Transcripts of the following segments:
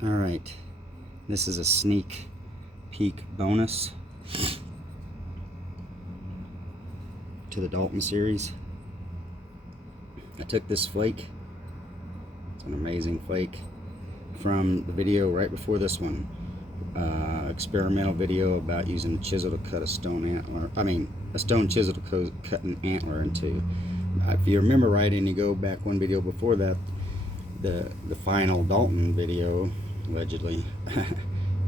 Alright, this is a sneak peek bonus to the Dalton series. I took this flake, it's an amazing flake, from the video right before this one. Experimental video about using a chisel to cut a stone antler. A stone chisel to cut an antler into. If you remember right, and you go back one video before that, the final Dalton video, allegedly,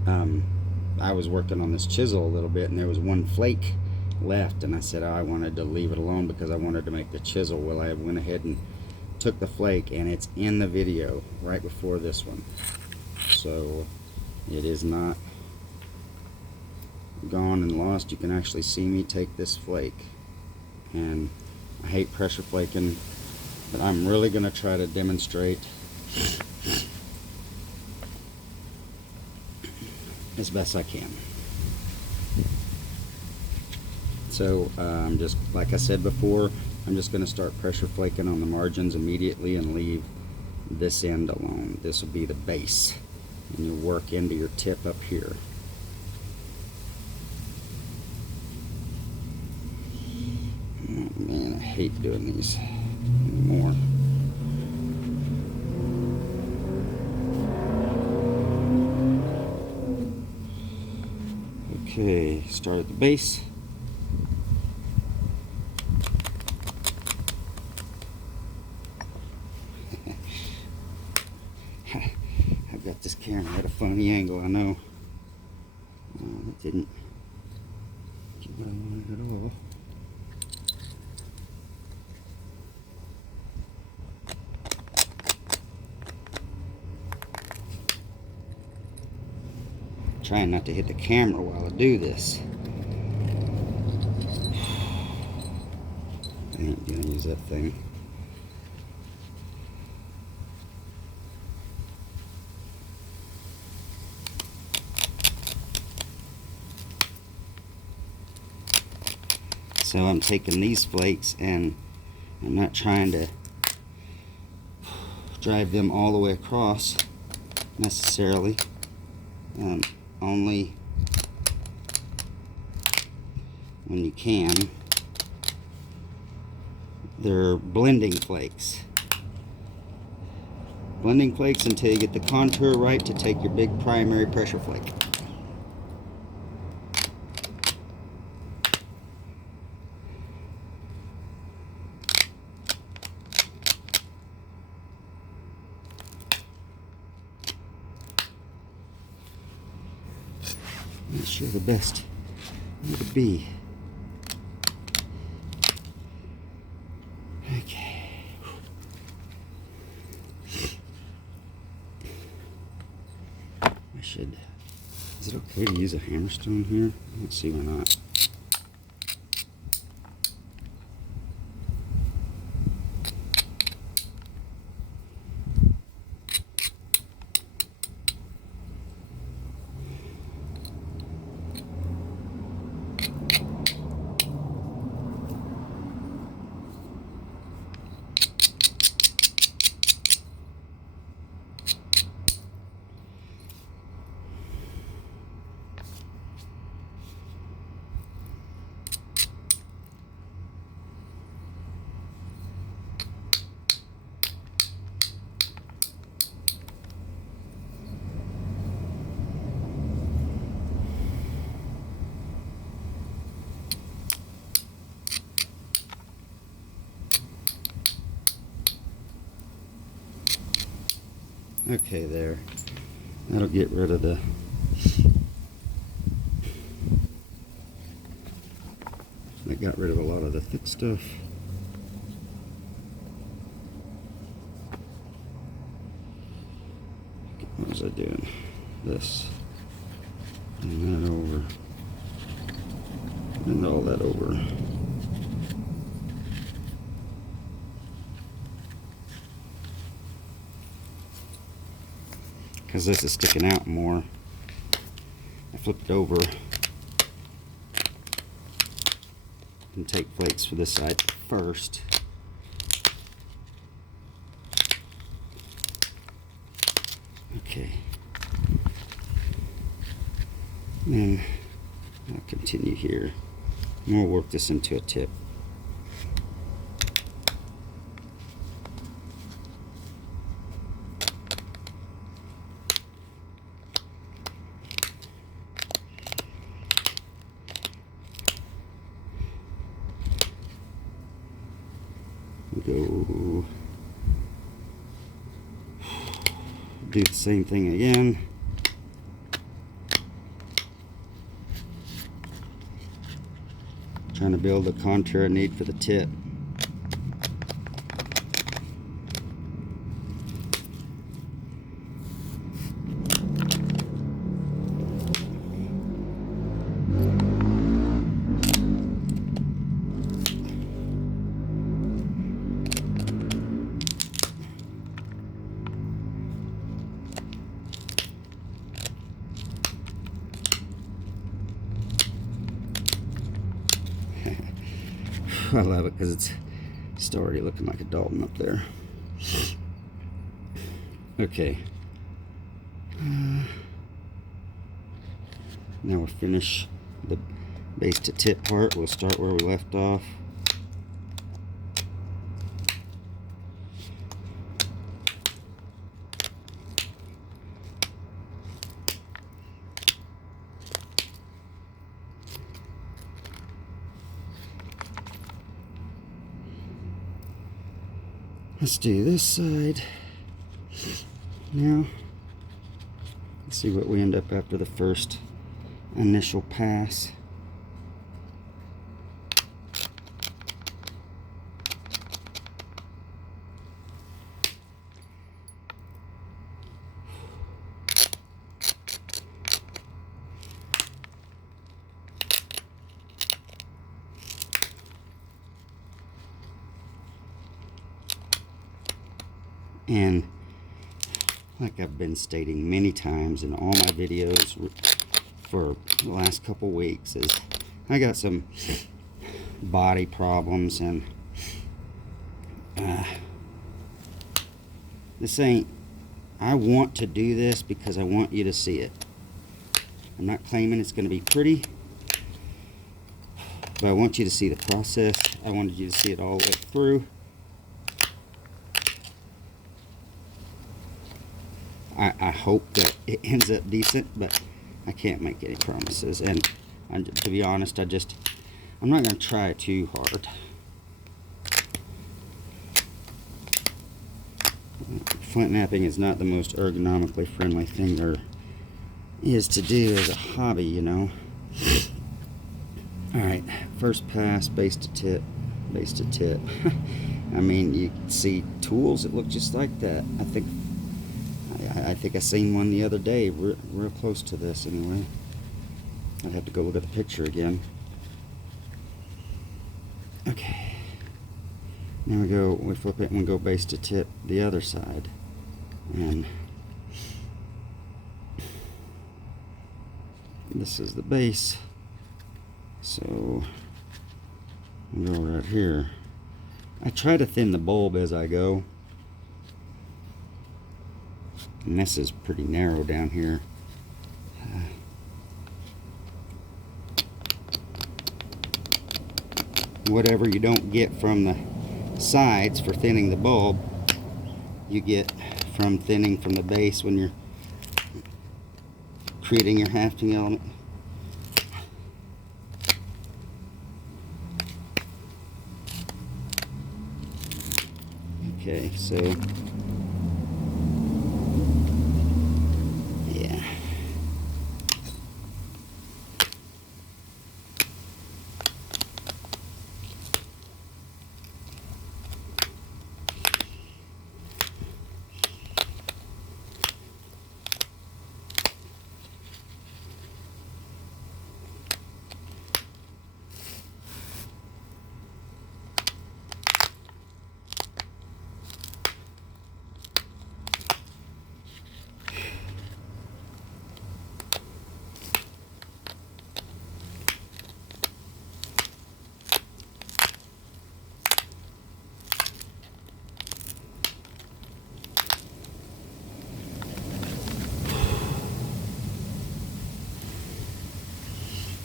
I was working on this chisel a little bit, and there was one flake left, and I said, oh, I wanted to leave it alone because I wanted to make the chisel. Well, I went ahead and took the flake, and it's in the video right before this one, so it is not gone and lost. You can actually see me take this flake, and I hate pressure flaking, but I'm really going to try to demonstrate as best I can. So just like I said before, I'm just going to start pressure flaking on the margins immediately and leave this end alone. This will be the base, and you'll work into your tip up here. Oh man, I hate doing these anymore. Okay, start at the base. I've got this camera at a funny angle, I know. It didn't get what I wanted at all. Trying not to hit the camera while I do this. I ain't gonna use that thing. So I'm taking these flakes, and I'm not trying to drive them all the way across necessarily. Only when you can. They're blending flakes. Blending flakes until you get the contour right to take your big primary pressure flake. Not sure the best way to be. Okay. I should. Is it okay to use a hammerstone here? Let's see why not. Okay, there. That'll get rid of the that got rid of a lot of the thick stuff. What was I doing? This and that over, and all that over. Because this is sticking out more, I flipped it over and take flakes for this side first. Okay, And I'll continue here. And we'll work this into a tip. Go do the same thing again. Trying to build the contour I need for the tip. I love it because it's still already looking like a Dalton up there. Okay. Now we'll finish the base to tip part. We'll start where we left off. Let's do this side. Now, let's see what we end up after the first initial pass. And like I've been stating many times in all my videos for the last couple weeks, is I got some body problems, and this ain't, I want to do this because I want you to see it. I'm not claiming it's going to be pretty, but I want you to see the process. I wanted you to see it all the way through. I hope that it ends up decent, but I can't make any promises. And to be honest, I'm not going to try too hard. Flint knapping is not the most ergonomically friendly thing there is to do as a hobby, you know. Alright, first pass, base to tip, base to tip. I mean, you can see tools that look just like that. I think I seen one the other day, real close to this anyway. I'd have to go look at the picture again. Okay. Now we flip it and we go base to tip the other side. And this is the base. So we'll go right here. I try to thin the bulb as I go. And this is pretty narrow down here. Whatever you don't get from the sides for thinning the bulb, you get from thinning from the base when you're creating your hafting element. Okay, so yeah.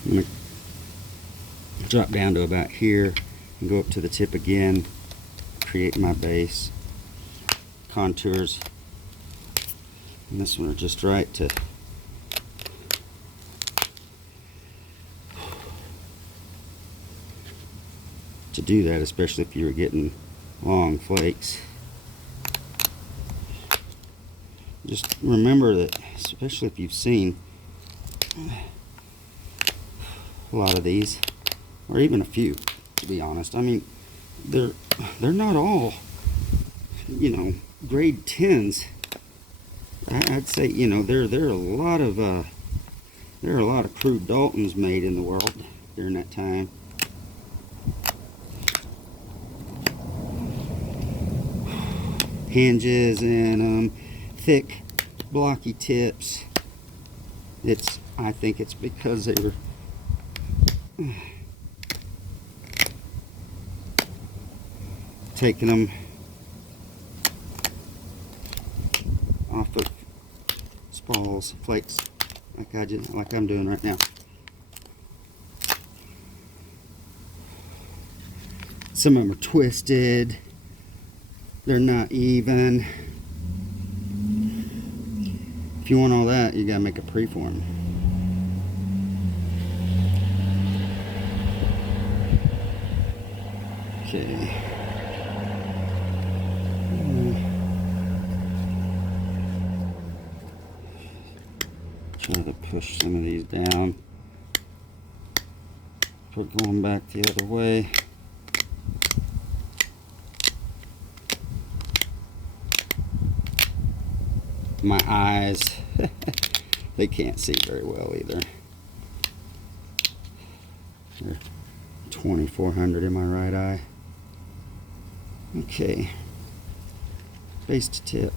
I'm going to drop down to about here and go up to the tip again, create my base. Contours, and this one are just right to do that, especially if you're getting long flakes. Just remember that, especially if you've seen a lot of these, or even a few, to be honest. I mean, they're not all, you know, grade 10s. I'd say, you know, there are a lot of crude Daltons made in the world during that time. Hinges and thick, blocky tips. I think it's because they were taking them off of spalls, flakes, like I'm doing right now. Some of them are twisted. They're not even. If you want all that, you gotta make a preform. Okay. Try to push some of these down. We're going back the other way. My eyes, they can't see very well either. They're 2400 in my right eye. Okay, base to tip.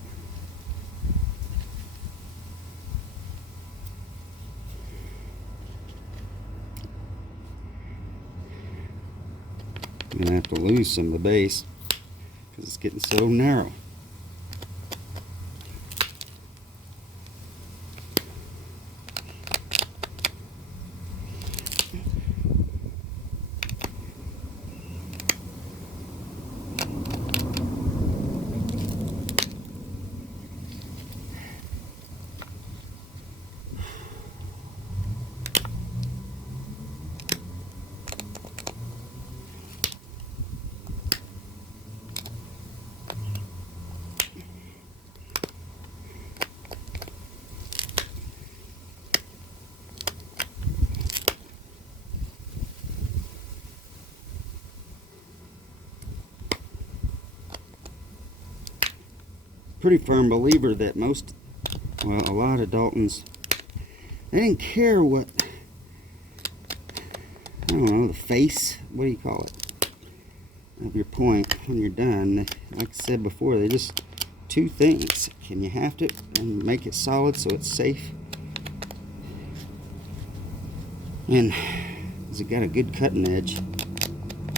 I'm gonna have to lose some of the base because it's getting so narrow. Pretty firm believer that a lot of Daltons, they didn't care what, I don't know, the face, what do you call it, of your point when you're done. Like I said before, they're just two things. Can you haft it and make it solid so it's safe? And has it got a good cutting edge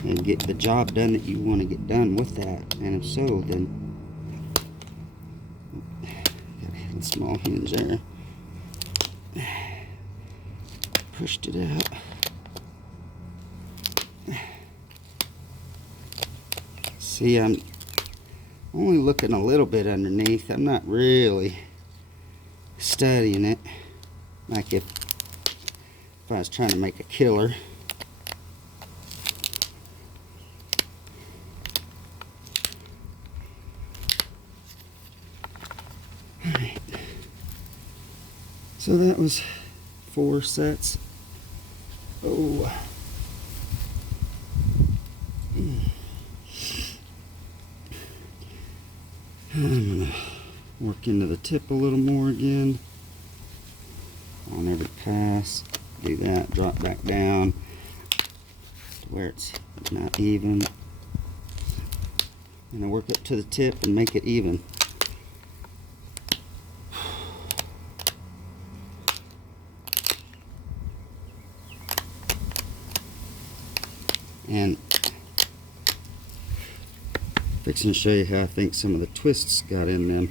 and get the job done that you want to get done with that? And if so, then small hinge there. Pushed it out. See, I'm only looking a little bit underneath. I'm not really studying it like if I was trying to make a killer. So that was 4 sets. Oh. I'm going to work into the tip a little more again. On every pass. Do that, drop back down to where it's not even. And I work up to the tip and make it even. And fixing to show you how I think some of the twists got in them.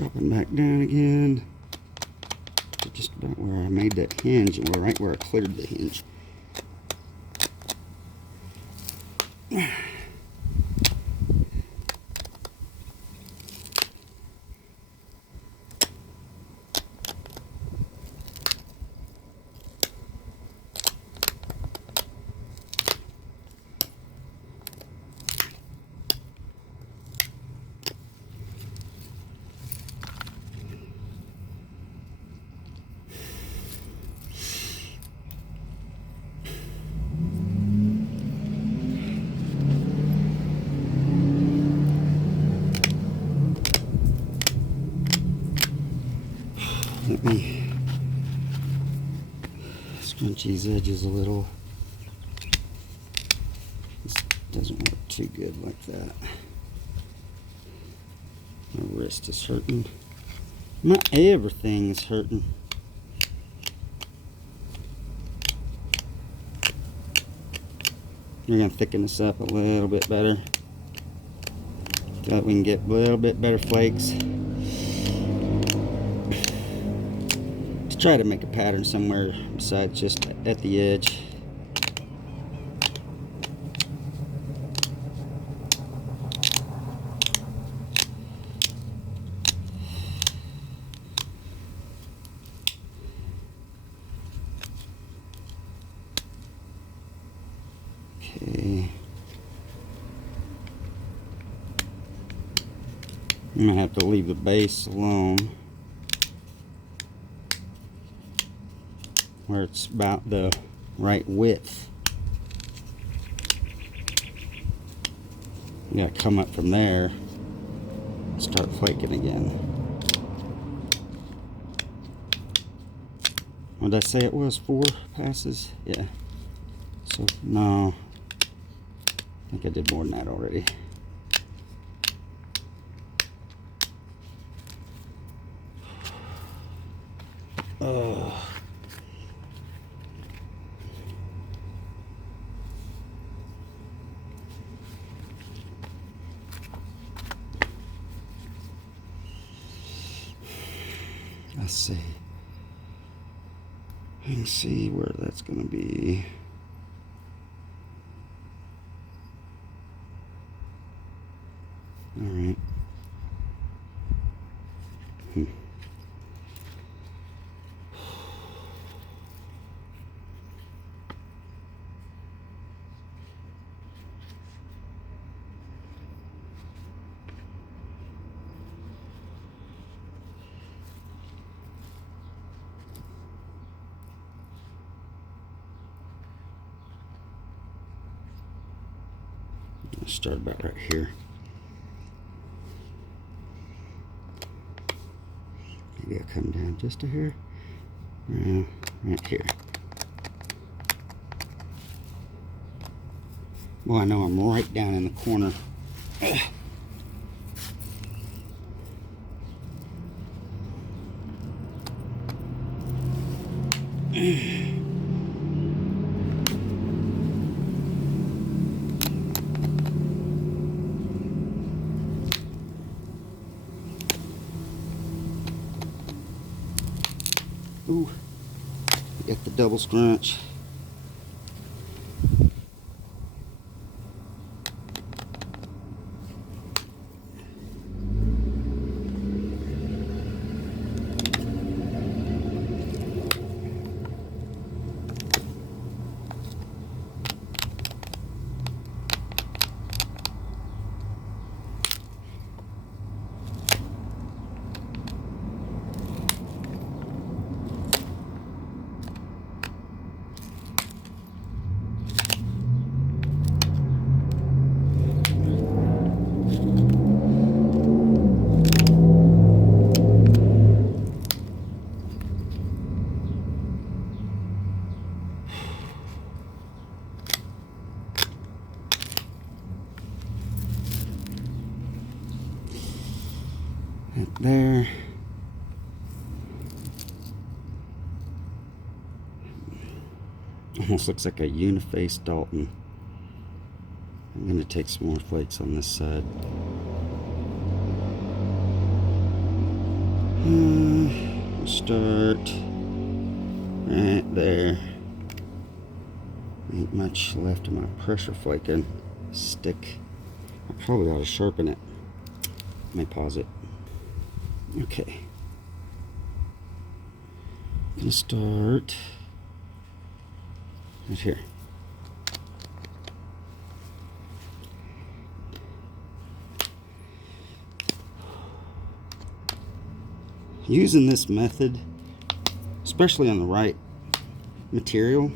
Dropping back down again to just about where I made that hinge, and right where I cleared the hinge. Let me scrunch these edges a little. This doesn't work too good like that. My wrist is hurting. My everything is hurting. We're going to thicken this up a little bit better so that we can get a little bit better flakes. Try to make a pattern somewhere besides just at the edge. Okay. I'm gonna have to leave the base alone, where it's about the right width. You gotta come up from there and start flaking again. What did I say it was? 4 passes? Yeah. So, no. I think I did more than that already. Oh. Let's see. You can see where that's going to be. All right. Let's start about right here. Maybe I'll come down just a hair. Right here. Well, I know I'm right down in the corner. Ugh. Ooh, get the double scrunch. Right there. Almost looks like a unifaced Dalton. I'm going to take some more flakes on this side. We'll start right there. Ain't much left of my pressure flaking stick. I probably ought to sharpen it. Let me pause it. Okay. I'm gonna start right here. Using this method, especially on the right material,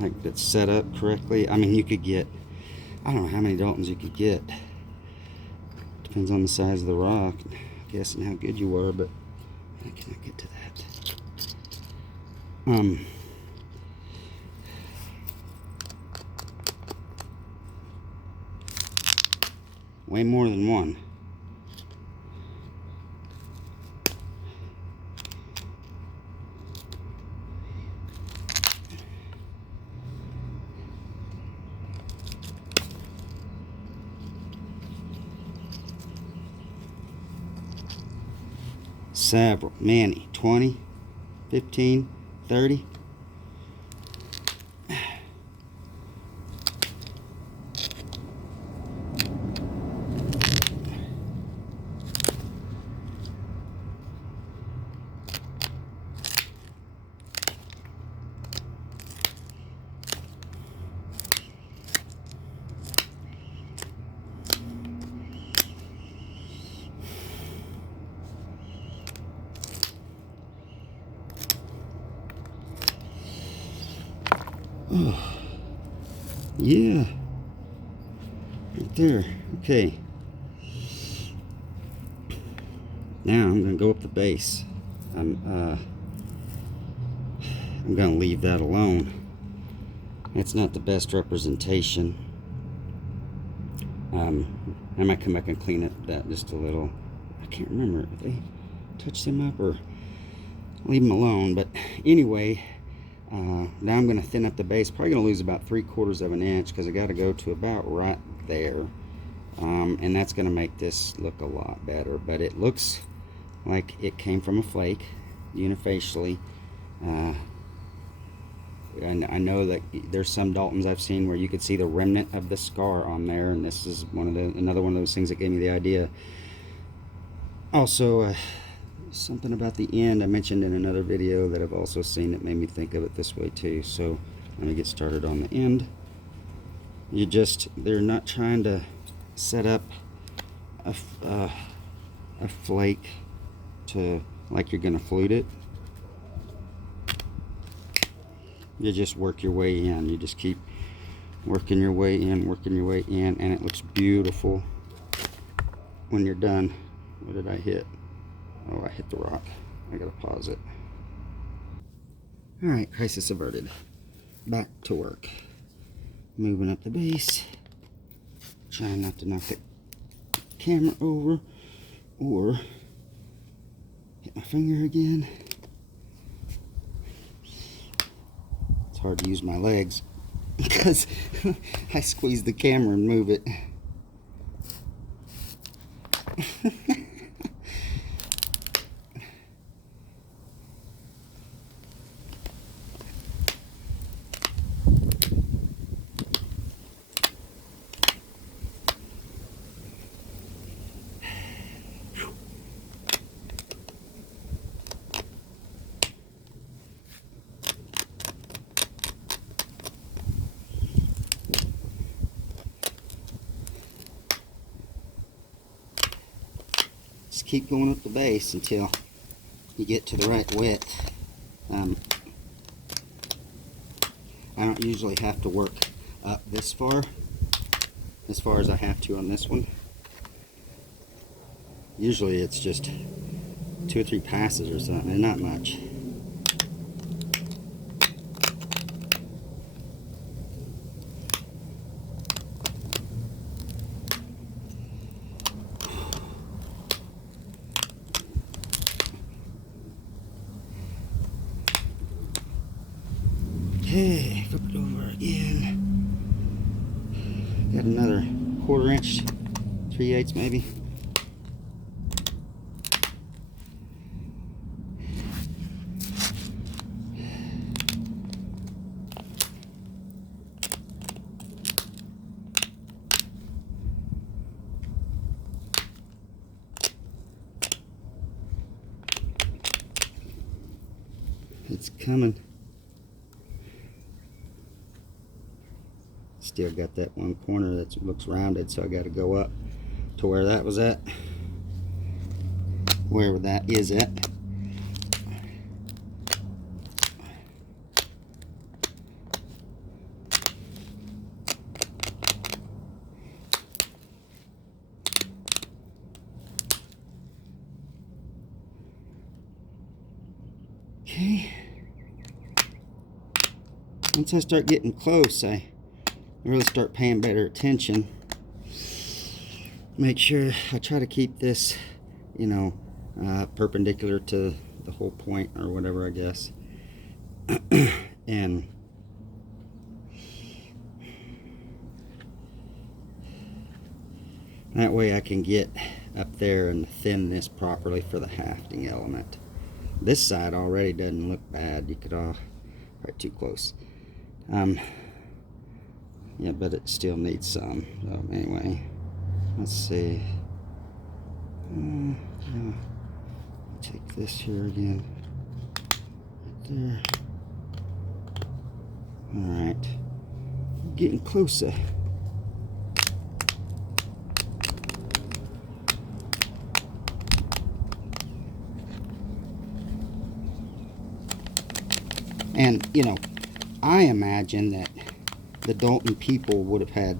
like that's set up correctly. I mean, you could get, I don't know how many Daltons you could get. Depends on the size of the rock, I guess, and how good you were, but I cannot get to that. Way more than one. Several, many, 20, 15, 30. Oh, yeah, right there. Okay, now I'm gonna go up the base. I'm gonna leave that alone. It's not the best representation. I might come back and clean up that just a little. I can't remember if they touch them up or leave them alone, but anyway. Now I'm going to thin up the base. Probably going to lose about 3/4 of an inch because I got to go to about right there, and that's going to make this look a lot better. But it looks like it came from a flake, unifacially. I know that there's some Daltons I've seen where you could see the remnant of the scar on there, and this is another one of those things that gave me the idea. Also, something about the end I mentioned in another video that I've also seen that made me think of it this way too. So let me get started on the end. They're not trying to set up a flake to like you're gonna flute it. You just work your way in. You just keep working your way in, and it looks beautiful when you're done. What did I hit? Oh, I hit the rock. I gotta pause it. Alright, crisis averted. Back to work. Moving up the base. Trying not to knock the camera over or hit my finger again. It's hard to use my legs because I squeeze the camera and move it. Just keep going up the base until you get to the right width. I don't usually have to work up this far as I have to on this one. Usually it's just 2 or 3 passes or something, and not much. Okay, flip it over again. Got another 1/4 inch, 3/8 maybe. It's coming. Still got that one corner that looks rounded, so I got to go up to where that was at. Wherever that is at. Okay. Once I start getting close, I really start paying better attention. Make sure I try to keep this, you know, perpendicular to the whole point or whatever, I guess. And that way I can get up there and thin this properly for the hafting element. This side already doesn't look bad. You could all right too close. Yeah, but it still needs some. So anyway, let's see. Take this here again. Right there. All right, getting closer. And, you know, I imagine that the Dalton people would have had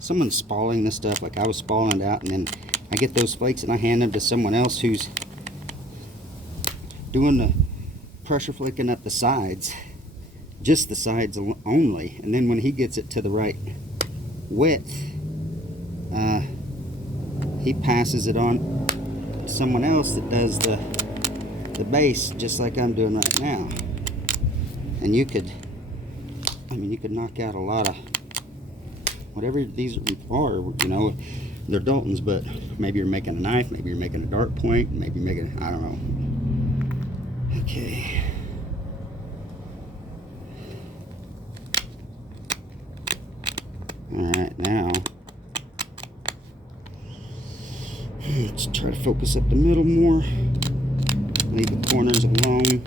someone spalling this stuff like I was spalling it out, and then I get those flakes and I hand them to someone else who's doing the pressure flaking up the sides, just the sides only, and then when he gets it to the right width, he passes it on to someone else that does the base, just like I'm doing right now. And you could, I mean, you could knock out a lot of whatever these are, you know, they're Daltons, but maybe you're making a knife, maybe you're making a dart point, maybe you're making, I don't know. Okay. All right, now let's try to focus up the middle more, leave the corners alone.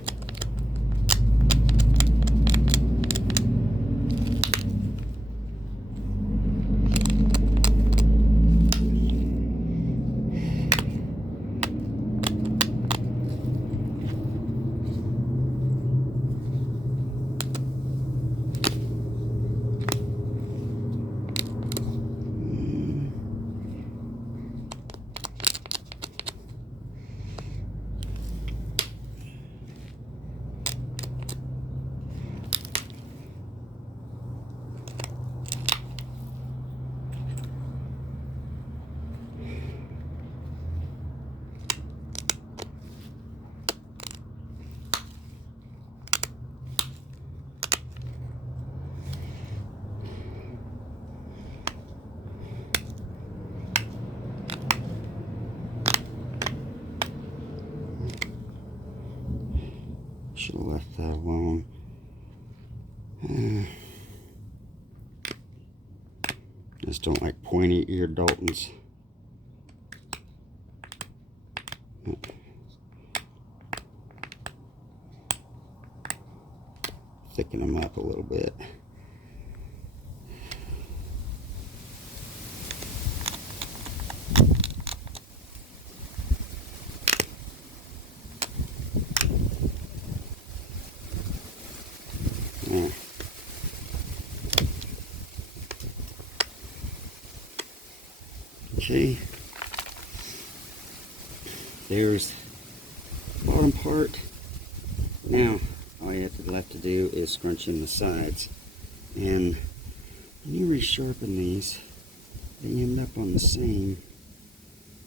Should have left that alone. Just don't like pointy eared Daltons. Thicken them up a little bit. Okay, there's the bottom part. Now all you have left to do is scrunch in the sides, and when you resharpen these, they end up on the same.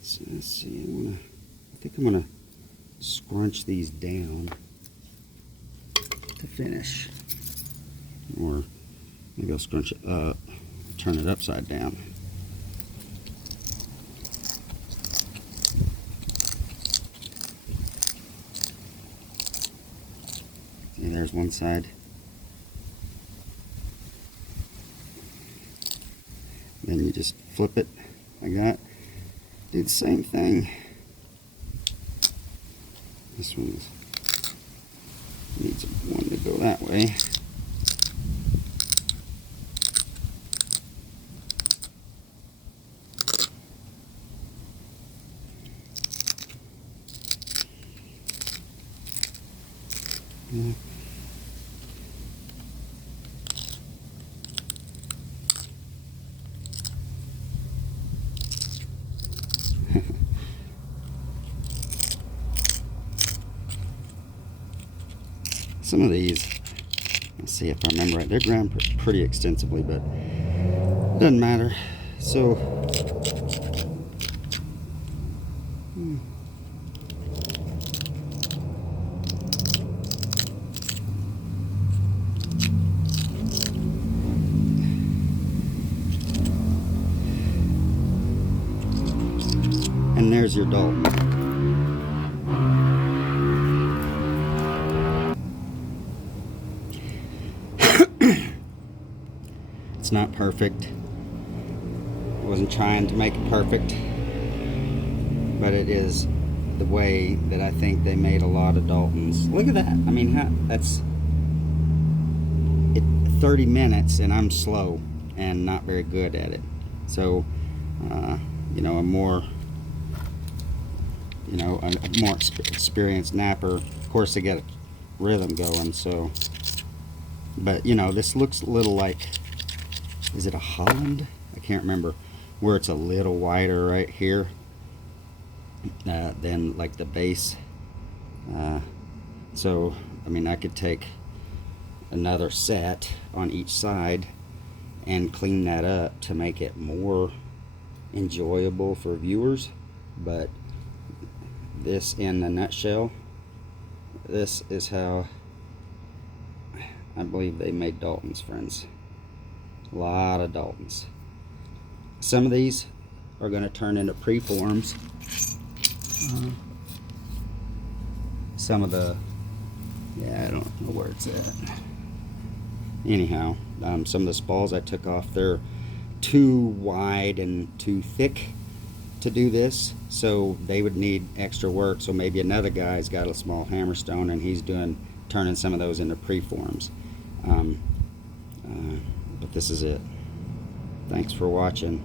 So let's see, I think I'm gonna scrunch these down to finish, or maybe I'll scrunch it up, turn it upside down. See, there's one side. Then you just flip it. Do the same thing. This one is that way. Some of these, let's see if I remember right, they're ground pretty extensively, but it doesn't matter. So, and there's your Dalton. It's not perfect. I wasn't trying to make it perfect, but it is the way that I think they made a lot of Daltons. Look at that. I mean, that's 30 minutes, and I'm slow and not very good at it. So, you know, a more experienced napper, of course, they get a rhythm going. So, but you know, this looks a little like, is it a Holland? I can't remember, where it's a little wider right here than like the base. So I mean, I could take another set on each side and clean that up to make it more enjoyable for viewers. But this, in a nutshell, this is how I believe they made Daltons, friends. A lot of Daltons. Some of these are going to turn into preforms. Some of the, yeah, I don't know where it's at. Anyhow, some of the spalls I took off, they're too wide and too thick to do this, so they would need extra work. So maybe another guy's got a small hammerstone and he's turning some of those into preforms. But this is it. Thanks for watching.